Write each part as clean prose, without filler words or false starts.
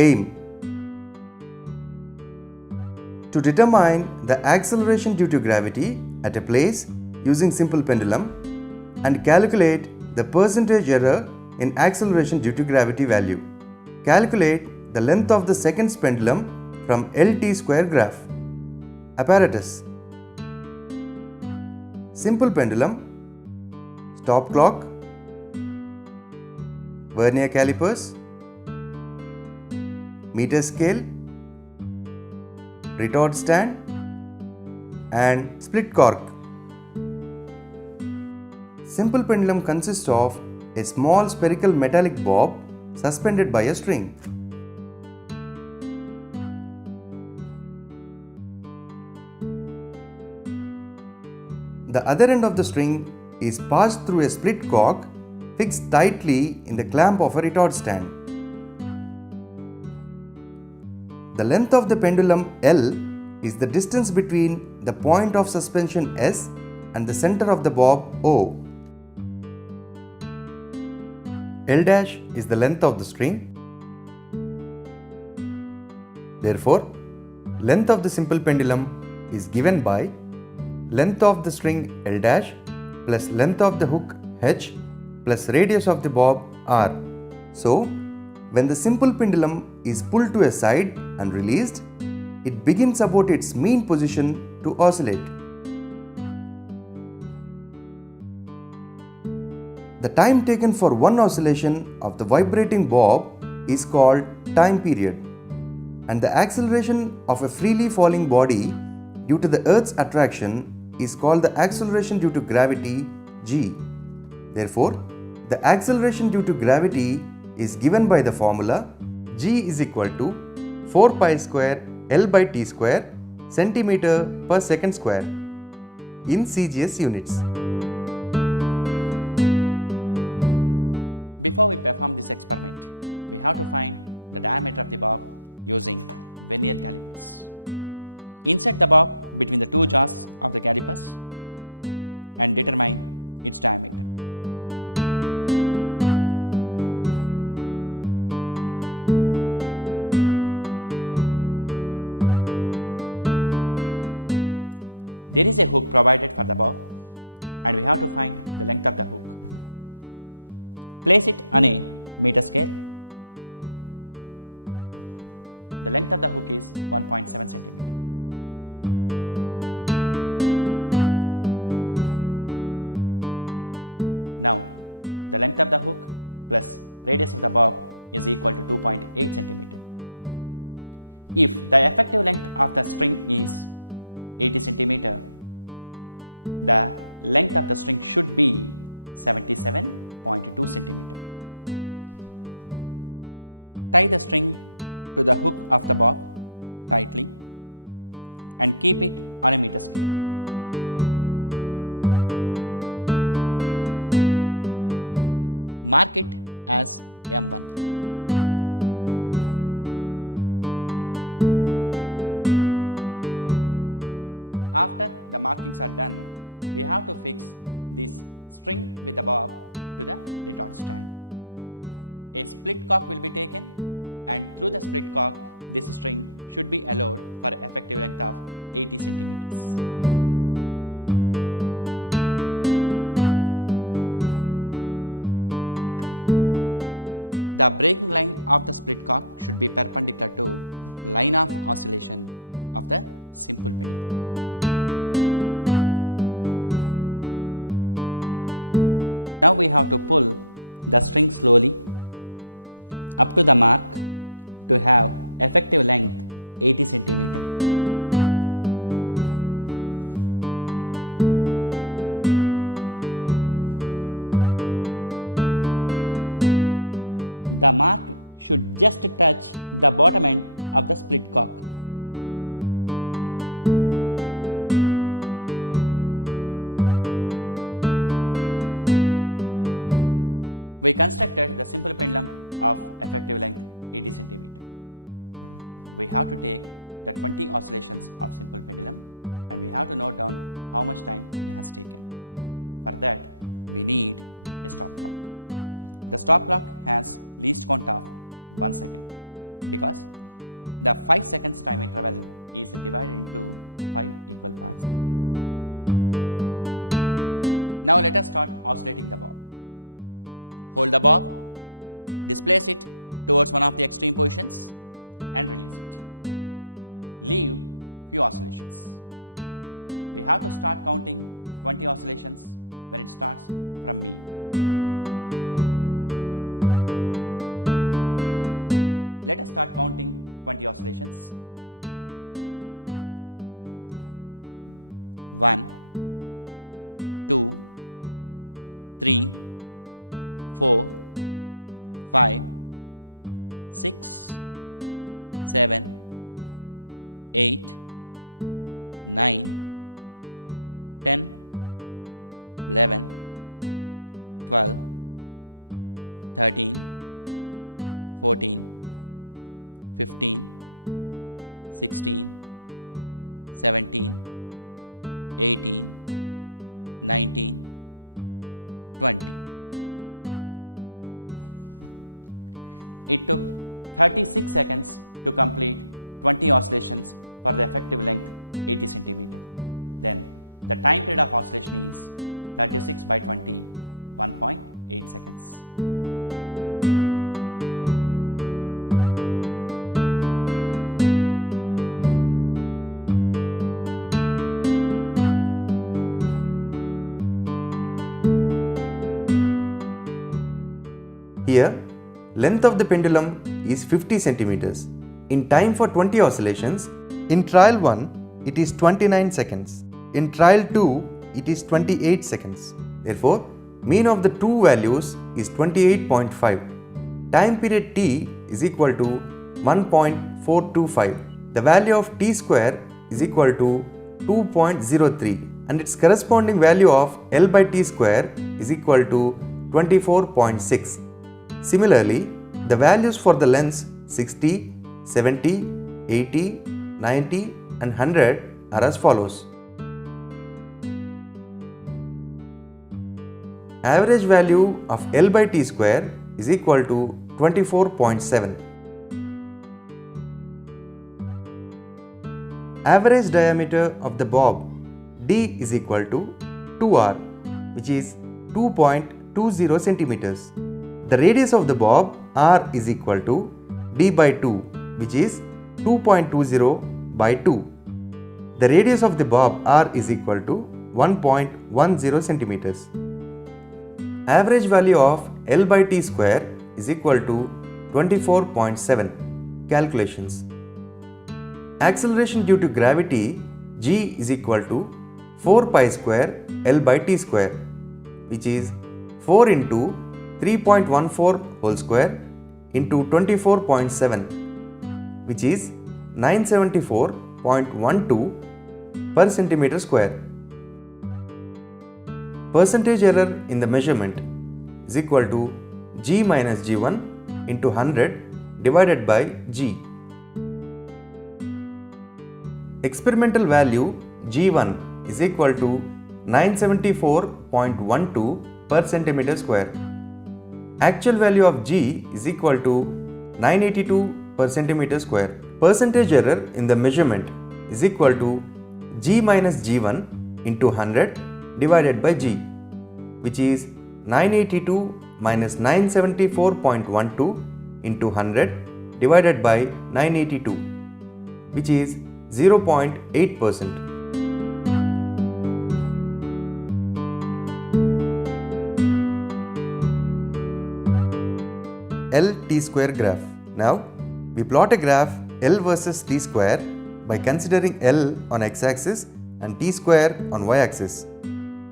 Aim. To determine the acceleration due to gravity at a place using simple pendulum and calculate the percentage error in acceleration due to gravity value. Calculate the length of the seconds pendulum from LT square graph. Apparatus: simple pendulum, stop clock, vernier calipers, meter scale, retort stand and split cork. Simple pendulum consists of a small spherical metallic bob suspended by a string. The other end of the string is passed through a split cork fixed tightly in the clamp of a retort stand. The length of the pendulum L is the distance between the point of suspension S and the center of the bob O. L dash is the length of the string. Therefore, length of the simple pendulum is given by length of the string L dash plus length of the hook H plus radius of the bob R. So, when the simple pendulum is pulled to a side and released, it begins about its mean position to oscillate. The time taken for one oscillation of the vibrating bob is called time period, and the acceleration of a freely falling body due to the Earth's attraction is called the acceleration due to gravity g. Therefore, the acceleration due to gravity is given by the formula g is equal to 4 pi square L by t square centimeter per second square in CGS units. Here, length of the pendulum is 50 centimeters. In time for 20 oscillations, in trial 1, it is 29 seconds. In trial 2, it is 28 seconds. Therefore, mean of the two values is 28.5. Time period T is equal to 1.425. The value of T square is equal to 2.03 and its corresponding value of L by T square is equal to 24.6. Similarly, the values for the lengths 60, 70, 80, 90 and 100 are as follows. Average value of L by T square is equal to 24.7. Average diameter of the bob D is equal to 2r, which is 2.20 centimeters. The radius of the bob R is equal to D by 2, which is 2.20 by 2. The radius of the bob R is equal to 1.10 centimeters. Average value of L by T square is equal to 24.7. Calculations. Acceleration due to gravity G is equal to 4 pi square L by T square, which is 4 into 3.14 whole square into 24.7, which is 974.12 per centimeter square. Percentage error in the measurement is equal to G minus G1 into 100 divided by G. Experimental value G1 is equal to 974.12 per centimeter square. Actual value of G is equal to 982 per centimeter square. Percentage error in the measurement is equal to G minus G1 into 100 divided by G, which is 982 minus 974.12 into 100 divided by 982, which is 0.8%. L T square graph. Now, we plot a graph L versus T square by considering L on x-axis and T square on y-axis.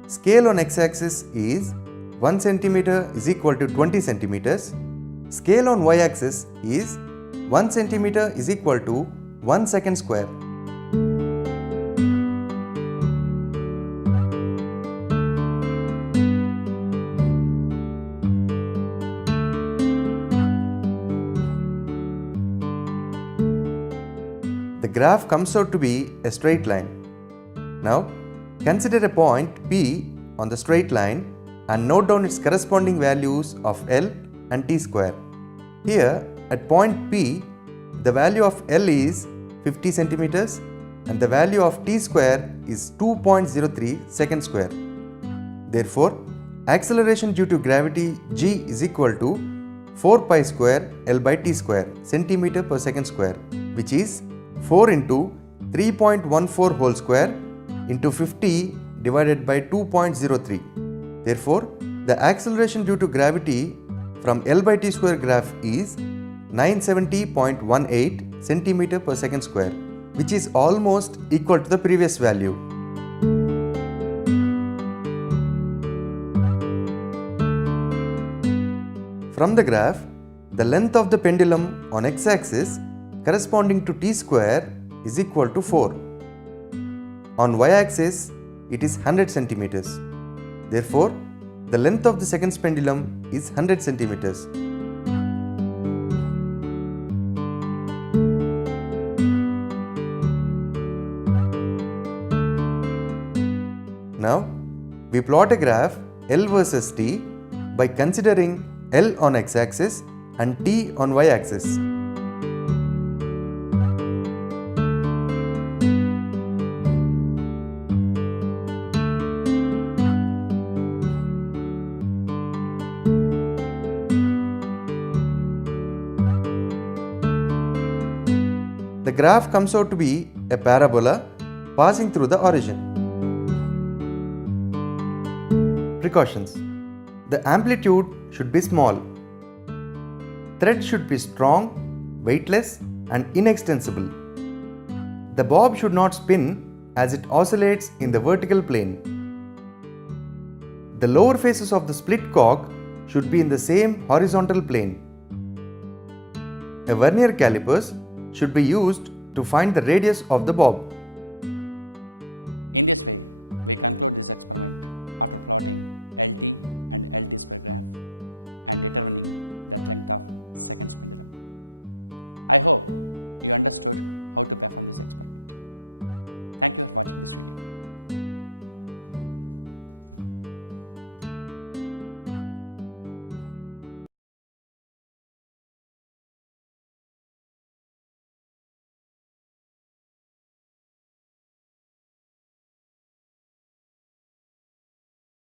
Scale on x-axis is 1 cm is equal to 20 centimeters. Scale on y-axis is 1 cm is equal to 1 second square. The graph comes out to be a straight line. Now, consider a point P on the straight line and note down its corresponding values of L and T square. Here, at point P, the value of L is 50 centimeters and the value of T square is 2.03 second square. Therefore, acceleration due to gravity G is equal to 4 pi square L by T square centimeter per second square, which is 4 into 3.14 whole square into 50 divided by 2.03. Therefore, the acceleration due to gravity from L by T square graph is 970.18 centimeter per second square, which is almost equal to the previous value. From the graph, the length of the pendulum on x-axis corresponding to T square is equal to 4. On y-axis, it is 100 centimeters. Therefore, the length of the second pendulum is 100 centimeters. Now, we plot a graph L versus T by considering L on x-axis and T on y-axis. The graph comes out to be a parabola passing through the origin. Precautions. The amplitude should be small. Thread should be strong, weightless, and inextensible. The bob should not spin as it oscillates in the vertical plane. The lower faces of the split cock should be in the same horizontal plane. A vernier calipers should be used to find the radius of the bob.